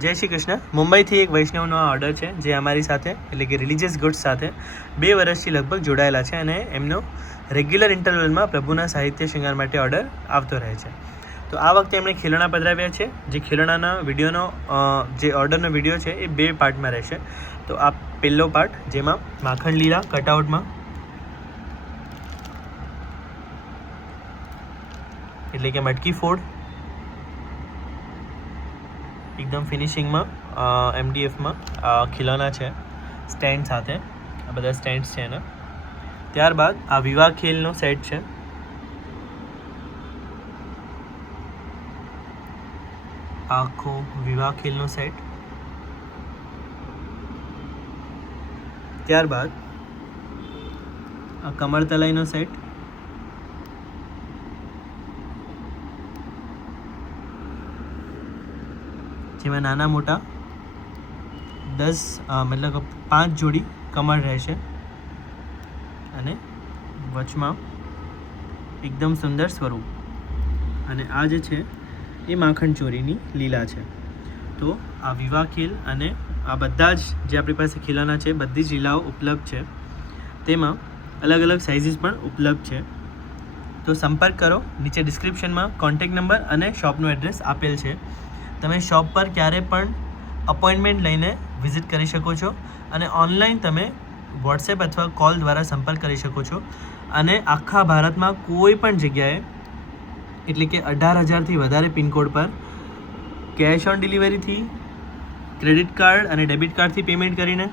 જય શ્રી કૃષ્ણ. મુંબઈથી એક વૈષ્ણવનો આ ઓર્ડર છે જે અમારી સાથે એટલે કે રિલિજિયસ ગુડ્સ સાથે 2 વર્ષથી લગભગ જોડાયેલા છે અને એમનો રેગ્યુલર ઇન્ટરવલમાં પ્રભુના સાહિત્ય શૃંગાર માટે ઓર્ડર આવતો રહે છે. તો આ વખતે એમણે ખીલણા પધરાવ્યા છે. જે ખીલણાના વિડીયોનો જે ઓર્ડરનો વિડીયો છે એ 2 પાર્ટમાં રહેશે. તો આ પહેલો પાર્ટ જેમાં માખણ લીલા કટઆઉટમાં એટલે કે મટકી ફોડ એકદમ ફિનિશિંગમાં MDFમાં ખીલોના છે સ્ટેન્ડ સાથે. આ બધા સ્ટેન્ડ્સ છે એના. ત્યારબાદ આ વિવાહ ખેલનો સેટ છે. આખો વિવાહ ખેલનો સેટ. ત્યારબાદ આ કમર તલાઈનો સેટ. જેમાં નાના મોટા 5 જોડી કમર રહેશે અને વચમાં એકદમ સુંદર સ્વરૂપ. અને આ જે છે એ માખણ ચોરીની લીલા છે. તો આ વિવાહ ખીલ અને આ બધા જ જે આપણી પાસે ખીલાના છે બધી જ લીલાઓ ઉપલબ્ધ છે. તેમાં અલગ અલગ સાઇઝીસ પણ ઉપલબ્ધ છે. તો સંપર્ક કરો. નીચે ડિસ્ક્રિપ્શનમાં કોન્ટેક્ટ નંબર અને શોપનું એડ્રેસ આપેલ છે. તમે શોપ પર ક્યારે પણ અપોઇન્ટમેન્ટ લઈને વિઝિટ કરી શકો છો અને ઓનલાઈન તમે વોટ્સએપ અથવા કોલ દ્વારા સંપર્ક કરી શકો છો. અને આખા ભારતમાં કોઈ પણ જગ્યાએ એટલે કે 18,000થી વધારે પિનકોડ પર કેશ ઓન ડિલિવરીથી, ક્રેડિટ કાર્ડ અને ડેબિટ કાર્ડથી પેમેન્ટ કરીને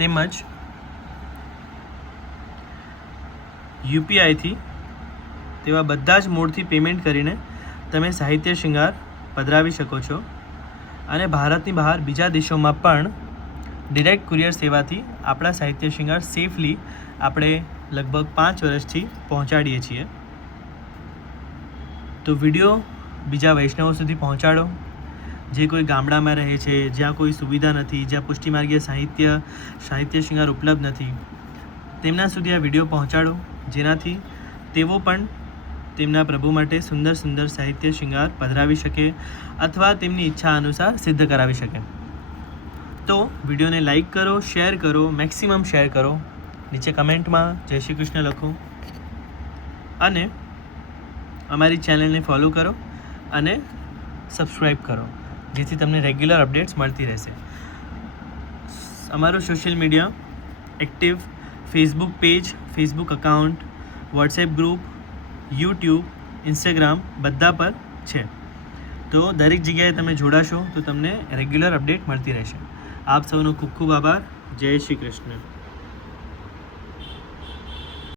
તેમજ UPIથી તેવા બધા જ મોડથી પેમેન્ટ કરીને તમે સાહિત્ય શૃંગાર પધરાવી શકો છો. અને ભારતની બહાર બીજા દેશોમાં પણ ડિરેક્ટ કુરિયર સેવાથી આપણા સાહિત્ય શૃંગાર સેફલી આપણે લગભગ 5 વર્ષથી પહોંચાડીએ છીએ. તો વિડીયો બીજા વૈષ્ણવો સુધી પહોંચાડો. જે કોઈ ગામડામાં રહે છે, જ્યાં કોઈ સુવિધા નથી, જ્યાં પુષ્ટિમાર્ગીય સાહિત્ય શૃંગાર ઉપલબ્ધ નથી, તેમના સુધી આ વિડીયો પહોંચાડો, જેનાથી તેઓ પણ તેમના પ્રભુ માટે સુંદર સુંદર સાહિત્ય શૃંગાર પધરાવી શકે અથવા તેમની ઈચ્છા અનુસાર સિદ્ધ કરાવી શકે. તો વિડીયોને લાઈક કરો, શેર કરો, મેક્સિમમ શેર કરો. નીચે કમેન્ટમાં જય શ્રી કૃષ્ણ લખો અને અમારી ચેનલને ફોલો કરો અને સબસ્ક્રાઈબ કરો, જેથી તમને રેગ્યુલર અપડેટ્સ મળતી રહેશે. અમારું social media active Facebook page, Facebook account, WhatsApp group, YouTube, Instagram બધા પર છે. તો દરેક જગ્યાએ તમે જોડાશો તો તમને રેગ્યુલર અપડેટ મળતી રહેશે. આપ સૌનો ખૂબ ખૂબ આભાર. જય શ્રી કૃષ્ણ.